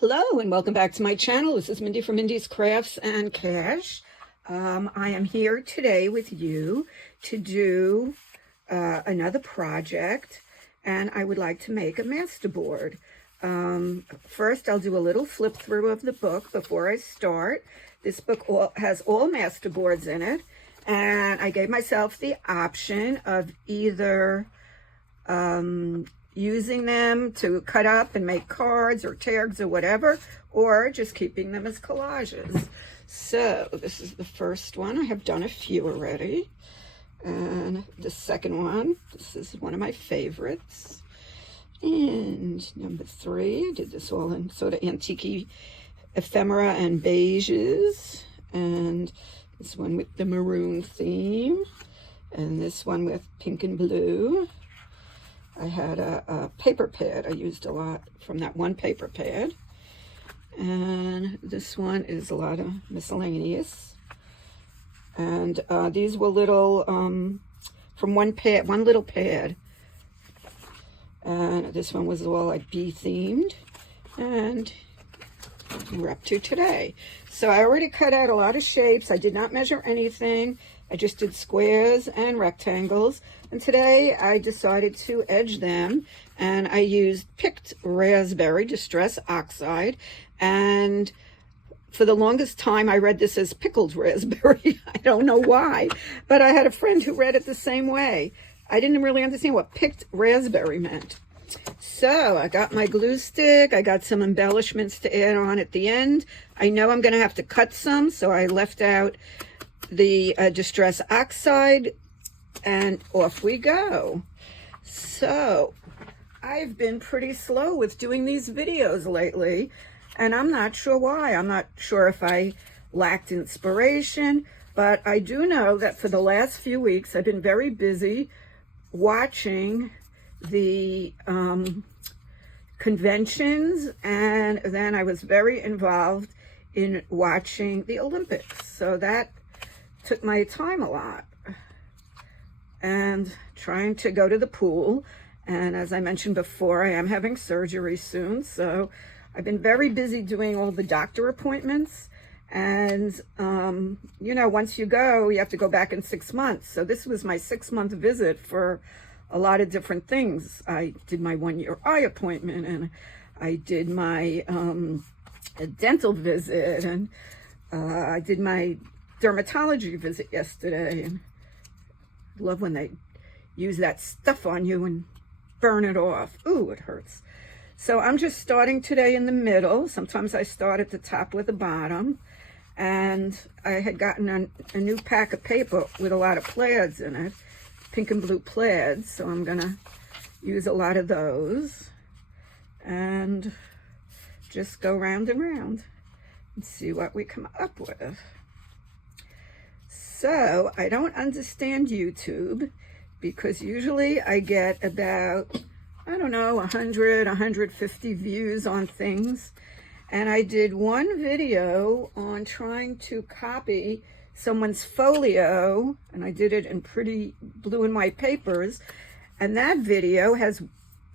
Hello and welcome back to my channel. This is Mindy from Mindy's Crafts and Cash. I am here today with you to do another project, and I would like to make a masterboard. First, I'll do a little flip through of the book before I start. This book has all masterboards in it, and I gave myself the option of either using them to cut up and make cards or tags or whatever, or just keeping them as collages. So this is the first one. I have done a few already. And the second one, this is one of my favorites. And number 3, I did this all in sort of antique ephemera and beiges. And this one with the maroon theme. And this one with pink and blue. I had a paper pad. I used a lot from that one paper pad. And this one is a lot of miscellaneous. And these were little, from one little pad. And this one was all like bee themed. And we're up to today. So I already cut out a lot of shapes. I did not measure anything. I just did squares and rectangles. And today I decided to edge them, and I used picked raspberry distress oxide. And for the longest time I read this as pickled raspberry. I don't know why, but I had a friend who read it the same way. I didn't really understand what picked raspberry meant. So I got my glue stick. I got some embellishments to add on at the end. I know I'm going to have to cut some, so I left out the distress oxide, and off we go. So I've been pretty slow with doing these videos lately, and I'm not sure why. I'm not sure if I lacked inspiration, but I do know that for the last few weeks I've been very busy watching the conventions, and then I was very involved in watching the Olympics. So that took my time a lot, and trying to go to the pool. And as I mentioned before, I am having surgery soon, so I've been very busy doing all the doctor appointments. And you know, once you go, you have to go back in 6 months. So this was my 6-month visit for a lot of different things. I did my 1-year eye appointment, and I did my dental visit, and I did my dermatology visit yesterday. And I love when they use that stuff on you and burn it off. Ooh, it hurts. So I'm just starting today in the middle. Sometimes I start at the top with the bottom. And I had gotten a new pack of paper with a lot of plaids in it, pink and blue plaids. So I'm gonna use a lot of those and just go round and round and see what we come up with. So I don't understand YouTube, because usually I get about, I don't know, 100, 150 views on things. And I did one video on trying to copy someone's folio, and I did it in pretty blue and white papers. And that video has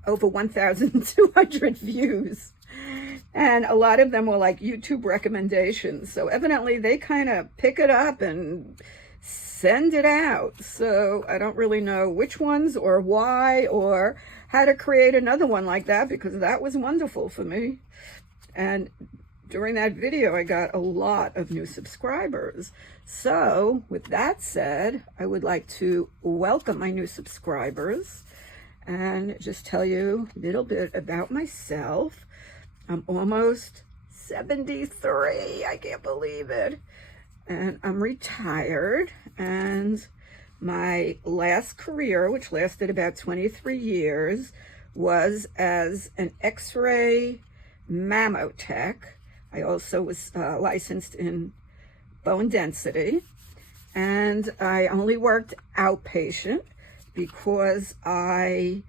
over 1,200 views. And a lot of them were like YouTube recommendations. So evidently they kind of pick it up and send it out. So I don't really know which ones or why or how to create another one like that, because that was wonderful for me. And during that video, I got a lot of new subscribers. So with that said, I would like to welcome my new subscribers and just tell you a little bit about myself. I'm almost 73. I can't believe it. And I'm retired. And my last career, which lasted about 23 years, was as an X-ray mammotech. I also was licensed in bone density. And I only worked outpatient because I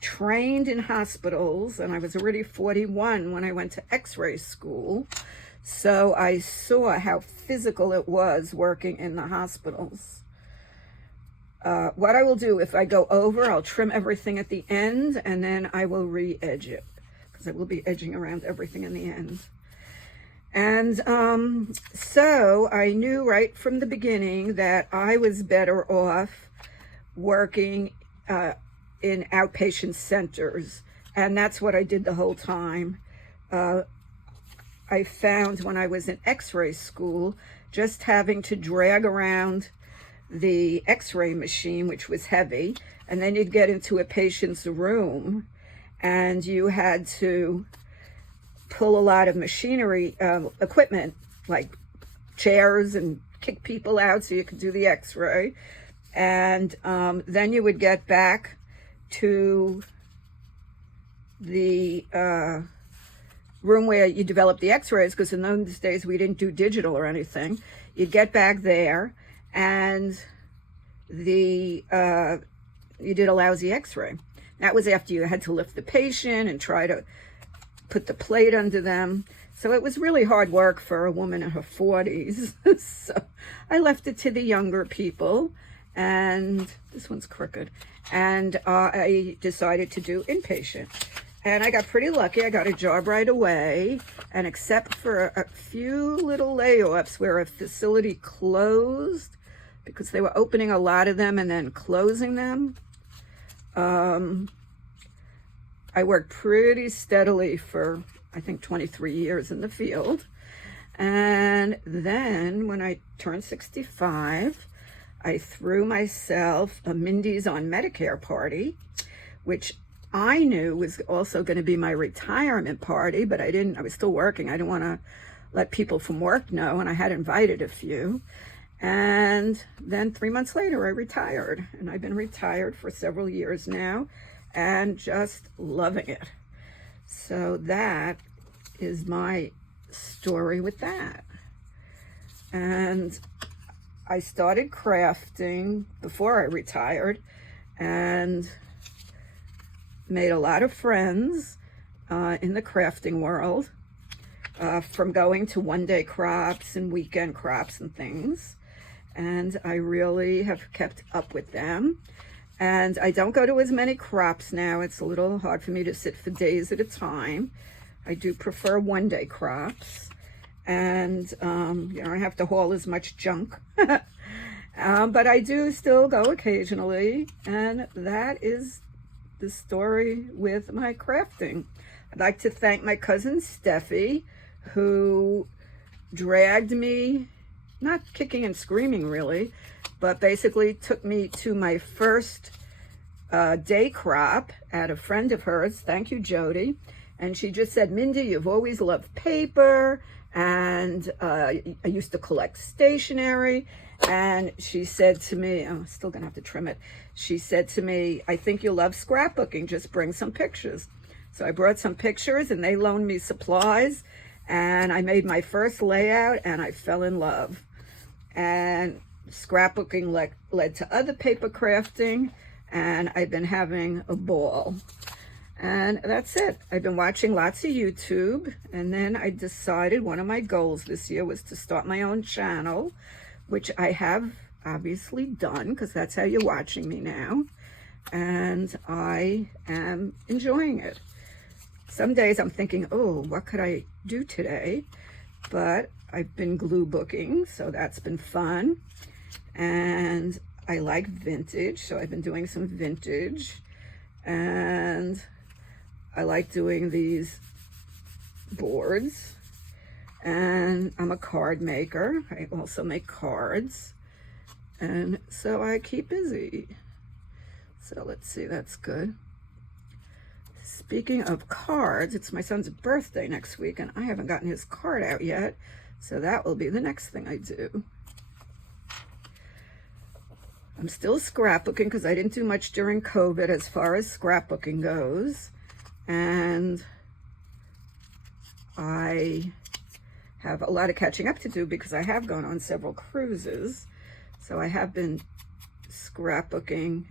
trained in hospitals, and I was already 41 when I went to X-ray school. So I saw how physical it was working in the hospitals. What I will do, if I go over, I'll trim everything at the end, and then I will re-edge it. because I will be edging around everything in the end. And so I knew right from the beginning that I was better off working in outpatient centers. And that's what I did the whole time. I found when I was in x-ray school, just having to drag around the x-ray machine, which was heavy, and then you'd get into a patient's room and you had to pull a lot of machinery, equipment, like chairs, and kick people out so you could do the x-ray. And then you would get back to the room where you develop the x-rays, because in those days we didn't do digital or anything. You'd get back there and you did a lousy x-ray. That was after you had to lift the patient and try to put the plate under them. So it was really hard work for a woman in her 40s. So I left it to the younger people, and this one's crooked. And I decided to do inpatient. And I got pretty lucky. I got a job right away. And except for a few little layoffs where a facility closed, because they were opening a lot of them and then closing them, I worked pretty steadily for, I think, 23 years in the field. And then when I turned 65, I threw myself a Mindy's on Medicare party, which I knew was also going to be my retirement party, but I was still working. I didn't want to let people from work know, and I had invited a few. And then 3 months later, I retired, and I've been retired for several years now, and just loving it. So that is my story with that. And I started crafting before I retired and made a lot of friends in the crafting world, from going to one-day crops and weekend crops and things. And I really have kept up with them. And I don't go to as many crops now. It's a little hard for me to sit for days at a time. I do prefer one-day crops. And you don't have to haul as much junk. But I do still go occasionally. And that is the story with my crafting. I'd like to thank my cousin Steffi, who dragged me, not kicking and screaming really, but basically took me to my first day crop at a friend of hers. Thank you, Jody. And she just said, Mindy, you've always loved paper, and I used to collect stationery. And she said to me, oh, I'm still gonna have to trim it. She said to me, I think you'll love scrapbooking, just bring some pictures. So I brought some pictures, and they loaned me supplies, and I made my first layout, and I fell in love. And scrapbooking led to other paper crafting, and I've been having a ball. And that's it. I've been watching lots of YouTube, and then I decided one of my goals this year was to start my own channel, which I have obviously done, because that's how you're watching me now. And I am enjoying it. Some days I'm thinking, oh, what could I do today? But I've been glue booking, so that's been fun. And I like vintage, so I've been doing some vintage. And I like doing these boards. And I'm a card maker. I also make cards. And so I keep busy. So let's see, that's good. Speaking of cards, it's my son's birthday next week, and I haven't gotten his card out yet. So that will be the next thing I do. I'm still scrapbooking because I didn't do much during COVID as far as scrapbooking goes. And I have a lot of catching up to do because I have gone on several cruises. So I have been scrapbooking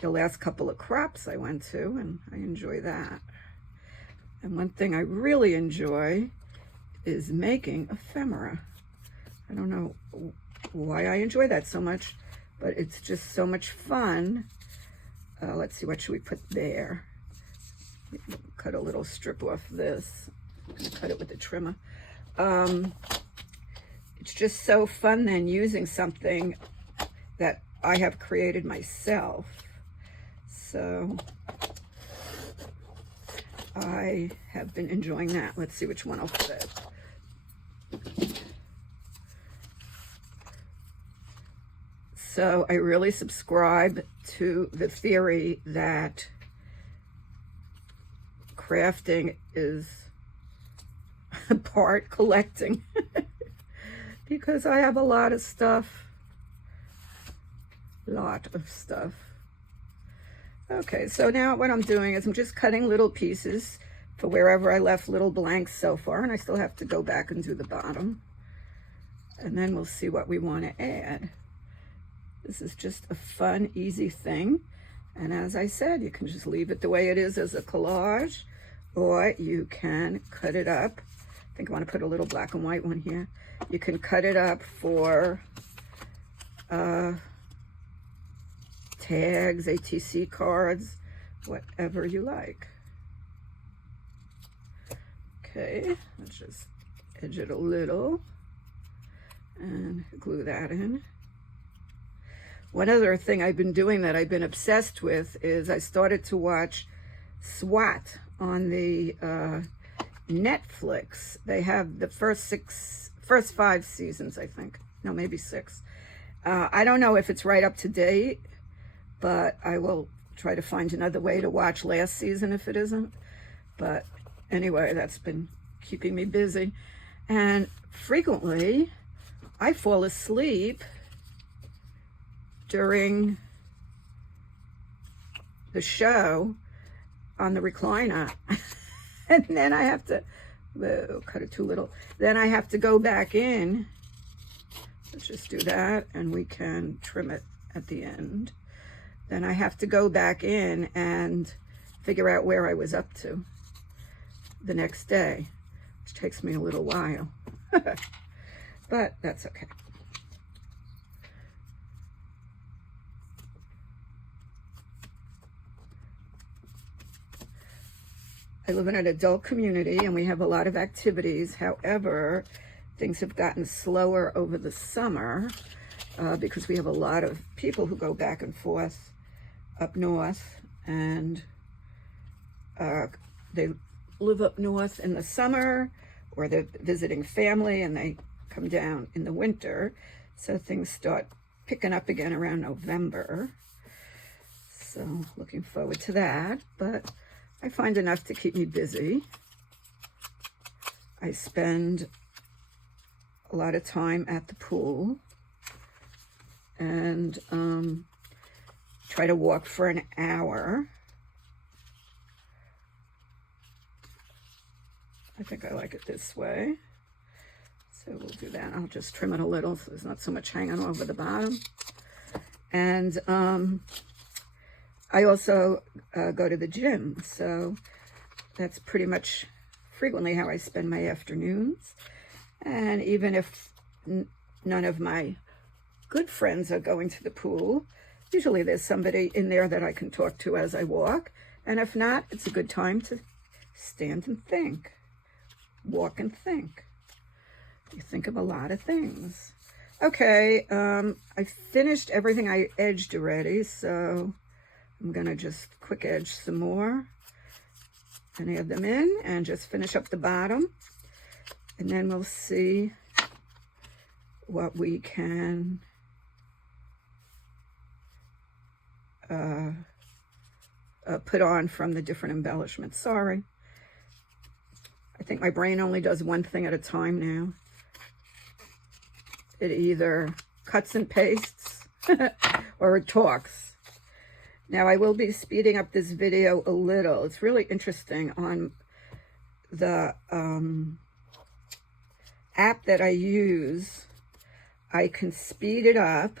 the last couple of crops I went to, and I enjoy that. And one thing I really enjoy is making ephemera. I don't know why I enjoy that so much, but it's just so much fun. Let's see, what should we put there? cut a little strip off this. I'm gonna cut it with the trimmer. It's just so fun then using something that I have created myself. So I have been enjoying that. Let's see which one I'll fit. So I really subscribe to the theory that crafting is part collecting because I have a lot of stuff. Okay, so now what I'm doing is I'm just cutting little pieces for wherever I left little blanks so far, and I still have to go back and do the bottom. And then we'll see what we want to add. This is just a fun, easy thing. And as I said, you can just leave it the way it is as a collage, or you can cut it up. I think I want to put a little black and white one here. You can cut it up for tags, ATC cards, whatever you like. Okay, let's just edge it a little and glue that in. One other thing I've been doing that I've been obsessed with is I started to watch SWAT on the Netflix. They have the first 5 seasons, I think. No, maybe 6. I don't know if it's right up to date, but I will try to find another way to watch last season if it isn't. But anyway, that's been keeping me busy. And frequently, I fall asleep during the show on the recliner. And then I have to, whoa, cut it too little. Then I have to go back in. Let's just do that, and we can trim it at the end. Then I have to go back in and figure out where I was up to the next day, which takes me a little while. But that's okay. I live in an adult community and we have a lot of activities. However, things have gotten slower over the summer because we have a lot of people who go back and forth up north, and they live up north in the summer, or they're visiting family and they come down in the winter. So things start picking up again around November. So looking forward to that, but I find enough to keep me busy. I spend a lot of time at the pool and try to walk for an hour. I think I like it this way. So we'll do that. I'll just trim it a little so there's not so much hanging over the bottom. And I also go to the gym, so that's pretty much frequently how I spend my afternoons. And even if none of my good friends are going to the pool, usually there's somebody in there that I can talk to as I walk. And if not, it's a good time to stand and think, walk and think. You think of a lot of things. Okay, I finished everything I edged already, so I'm gonna just quick edge some more and add them in and just finish up the bottom. And then we'll see what we can put on from the different embellishments. Sorry. I think my brain only does one thing at a time now. It either cuts and pastes or it talks. Now I will be speeding up this video a little. It's really interesting. On the app that I use, I can speed it up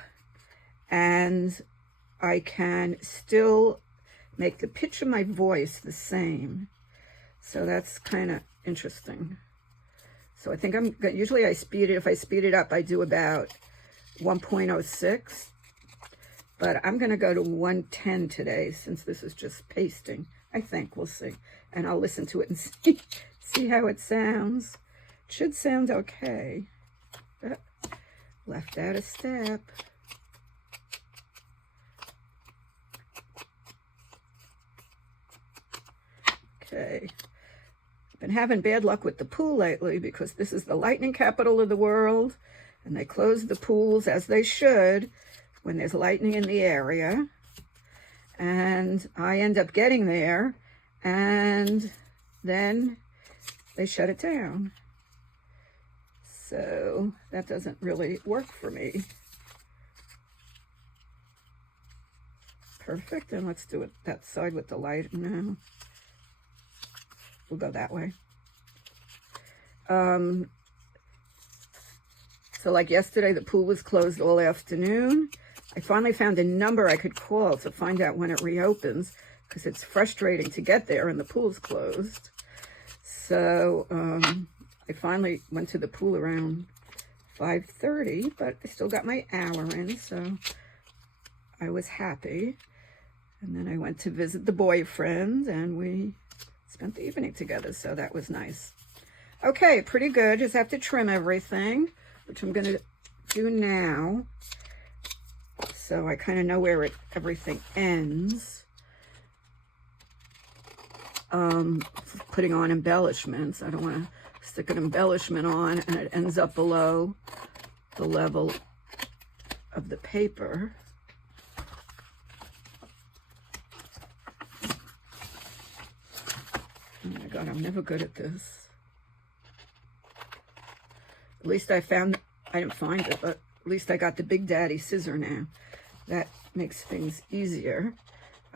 and I can still make the pitch of my voice the same. So that's kind of interesting. So I think usually if I speed it up, I do about 1.06, but I'm going to go to 110 today since this is just pasting I think. We'll see. And I'll listen to it and see how it sounds. It should sound okay. Left out a step. Okay. I've been having bad luck with the pool lately because this is the lightning capital of the world, and they close the pools as they should when there's lightning in the area. And I end up getting there, and then they shut it down. So that doesn't really work for me. Perfect. And let's do it that side with the light now. We'll go that way. So like yesterday, the pool was closed all afternoon. I finally found a number I could call to find out when it reopens, because it's frustrating to get there and the pool's closed. So I finally went to the pool around 5:30, but I still got my hour in, so I was happy. And then I went to visit the boyfriend, and we spent the evening together, so that was nice. Okay, pretty good. Just have to trim everything, which I'm going to do now. So I kind of know where everything ends. Putting on embellishments. I don't want to stick an embellishment on and it ends up below the level of the paper. Oh my God, I'm never good at this. At least I didn't find it, but at least I got the Big Daddy scissor now. That makes things easier.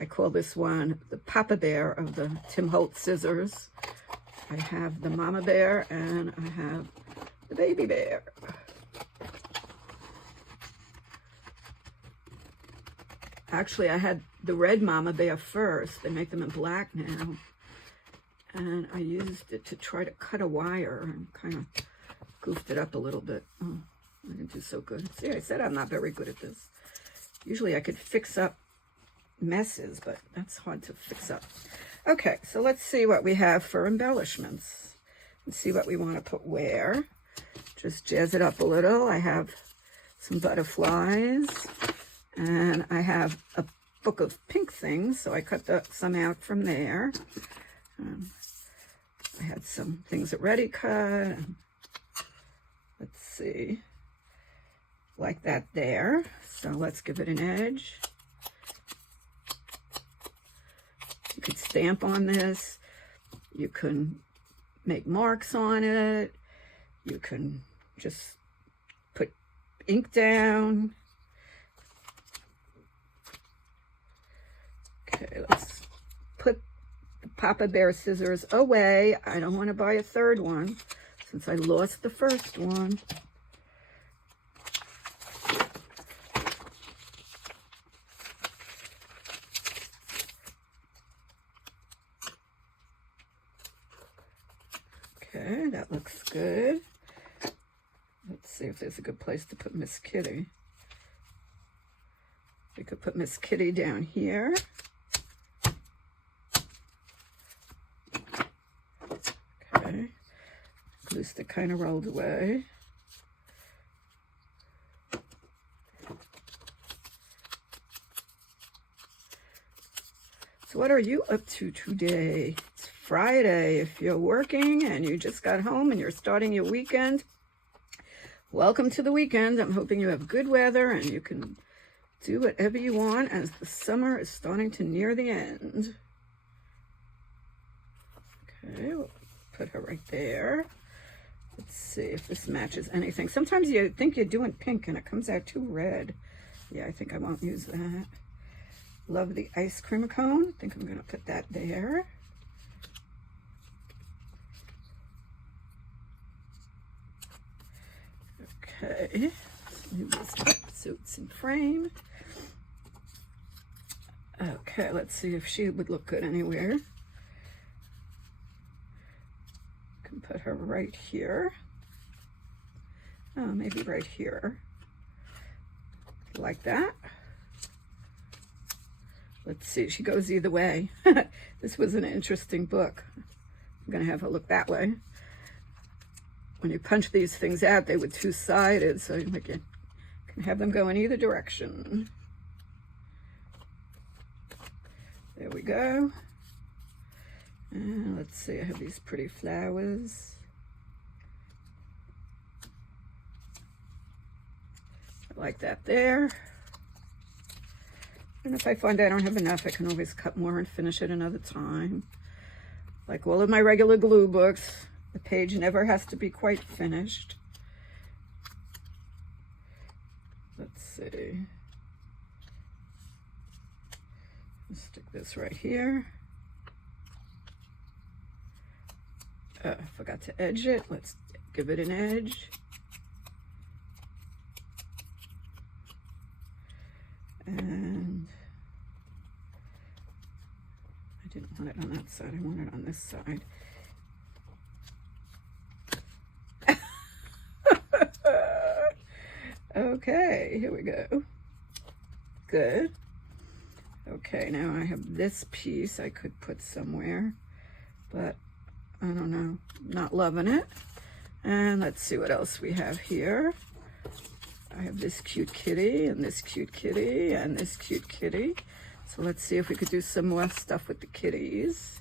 I call this one the Papa Bear of the Tim Holtz scissors. I have the Mama Bear and I have the Baby Bear. Actually, I had the red Mama Bear first. They make them in black now. And I used it to try to cut a wire and kind of goofed it up a little bit. Oh, I didn't do so good. See, I said I'm not very good at this. Usually I could fix up messes, but that's hard to fix up. Okay, so let's see what we have for embellishments and see what we want to put where. Just jazz it up a little. I have some butterflies, and I have a book of pink things, so I cut some out from there. I had some things already cut. Let's see, like that there. So let's give it an edge. You could stamp on this. You can make marks on it. You can just put ink down. Okay, let's put the Papa Bear scissors away. I don't want to buy a third one since I lost the first one. Okay, that looks good. Let's see if there's a good place to put Miss Kitty. We could put Miss Kitty down here. Okay. Glue stick kind of rolled away. So what are you up to today? It's Friday. If you're working and you just got home and you're starting your weekend, welcome to the weekend. I'm hoping you have good weather and you can do whatever you want as the summer is starting to near the end. Okay, we'll put her right there. Let's see if this matches anything. Sometimes you think you're doing pink and it comes out too red. Yeah, I think I won't use that. Love the ice cream cone. I think I'm going to put that there. Okay, let's move this up so it's in frame. Okay, let's see if she would look good anywhere. Can put her right here. Oh, maybe right here. Like that. let's see, she goes either way. This was an interesting book. I'm gonna have her look that way. When you punch these things out, they were two-sided, so you can have them go in either direction. There we go. And let's see, I have these pretty flowers. I like that there. And if I find I don't have enough, I can always cut more and finish it another time. Like all of my regular glue books, the page never has to be quite finished. Let's see. Let's stick this right here. I forgot to edge it. Let's give it an edge. And I didn't want it on that side. I want it on this side. Okay, here we go. Good. Okay, now I have this piece I could put somewhere, but I don't know, not loving it. And let's see what else we have here. I have this cute kitty and this cute kitty and this cute kitty. So let's see if we could do some more stuff with the kitties.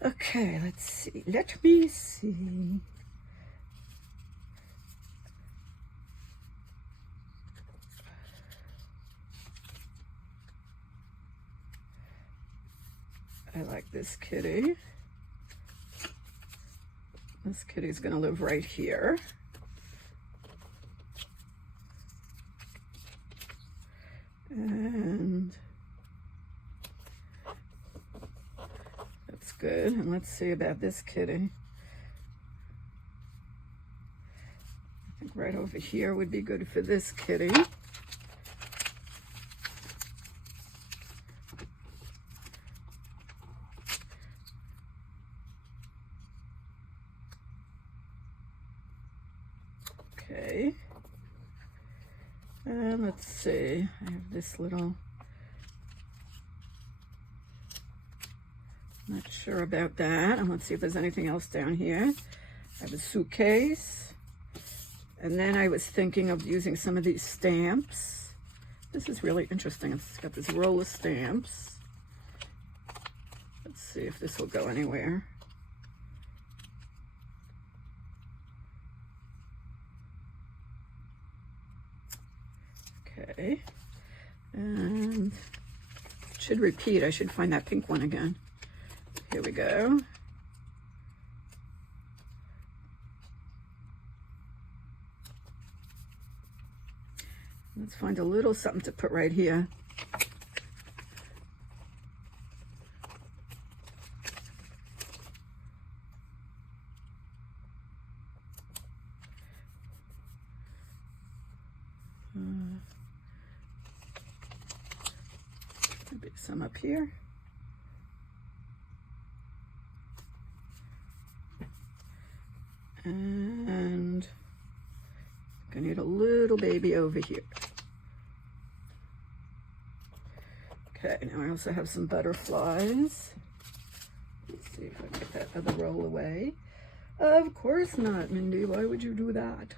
Okay, let's see. Let me see. I like this kitty. This kitty's gonna live right here. And that's good. And let's see about this kitty. I think right over here would be good for this kitty. Okay. And let's see, I have this little, not sure about that. And let's see if there's anything else down here. I have a suitcase. And then I was thinking of using some of these stamps. This is really interesting. It's got this roll of stamps. Let's see if this will go anywhere. Okay, and it should repeat. I should find that pink one again. Here we go. Let's find a little something to put right here. Maybe some up here. And I need a little baby over here. Okay, now I also have some butterflies. Let's see if I can get that other roll away. Of course not, Mindy. Why would you do that?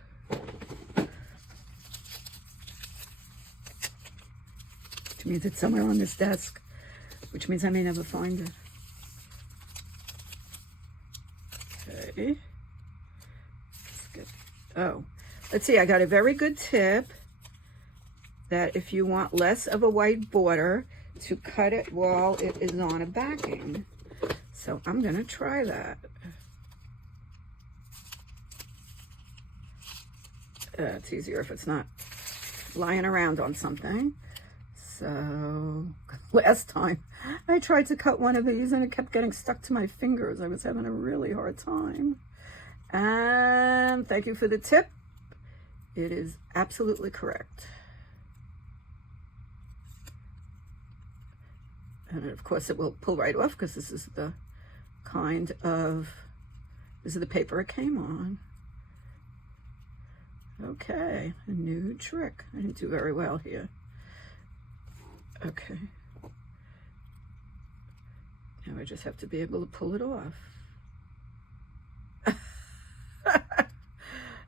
Which means it's somewhere on this desk, which means I may never find it. Okay. Let's get, oh, let's see. I got a very good tip that if you want less of a white border, to cut it while it is on a backing. So I'm gonna try that. It's easier if it's not lying around on something. So last time I tried to cut one of these and it kept getting stuck to my fingers. I was having a really hard time. And thank you for the tip. It is absolutely correct. And of course it will pull right off because this is the kind of, this is the paper it came on. Okay, a new trick. I didn't do very well here. Okay. Now I just have to be able to pull it off.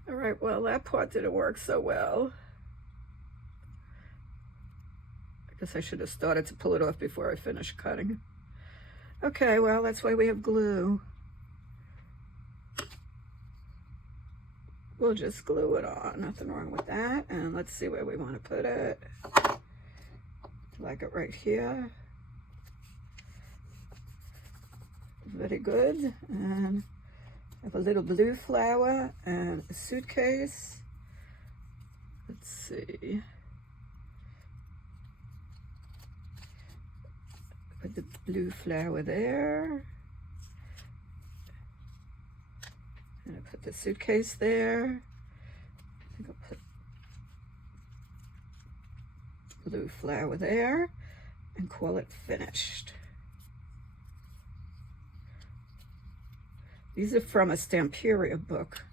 All right, well, that part didn't work so well. I guess I should have started to pull it off before I finished cutting. Okay, well, that's why we have glue. We'll just glue it on, nothing wrong with that. And let's see where we want to put it. Like it right here. Very good. And I have a little blue flower and a suitcase. Let's see. Put the blue flower there. And I put the suitcase there. I think I'll put blue flower there and call it finished. These are from a Stamperia book.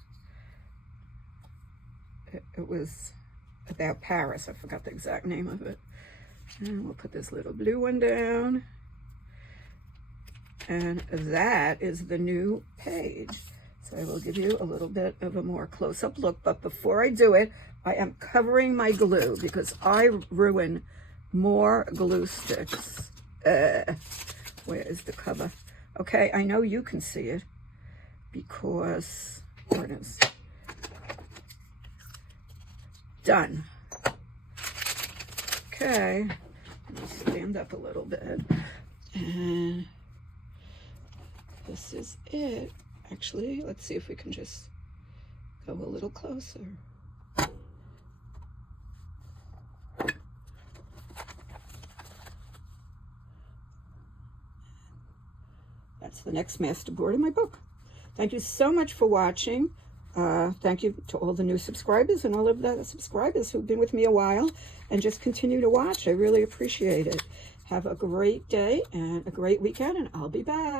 It was about Paris. I forgot the exact name of it. And we'll put this little blue one down. And that is the new page. So I will give you a little bit of a more close-up look. But before I do it, I am covering my glue because I ruin more glue sticks. Where is the cover? Okay, I know you can see it because, there it is. Done. Okay, let me stand up a little bit. And this is it. Actually, let's see if we can just go a little closer. That's the next masterboard in my book. Thank you so much for watching. Thank you to all the new subscribers and all of the subscribers who've been with me a while and just continue to watch. I really appreciate it. Have a great day and a great weekend, and I'll be back.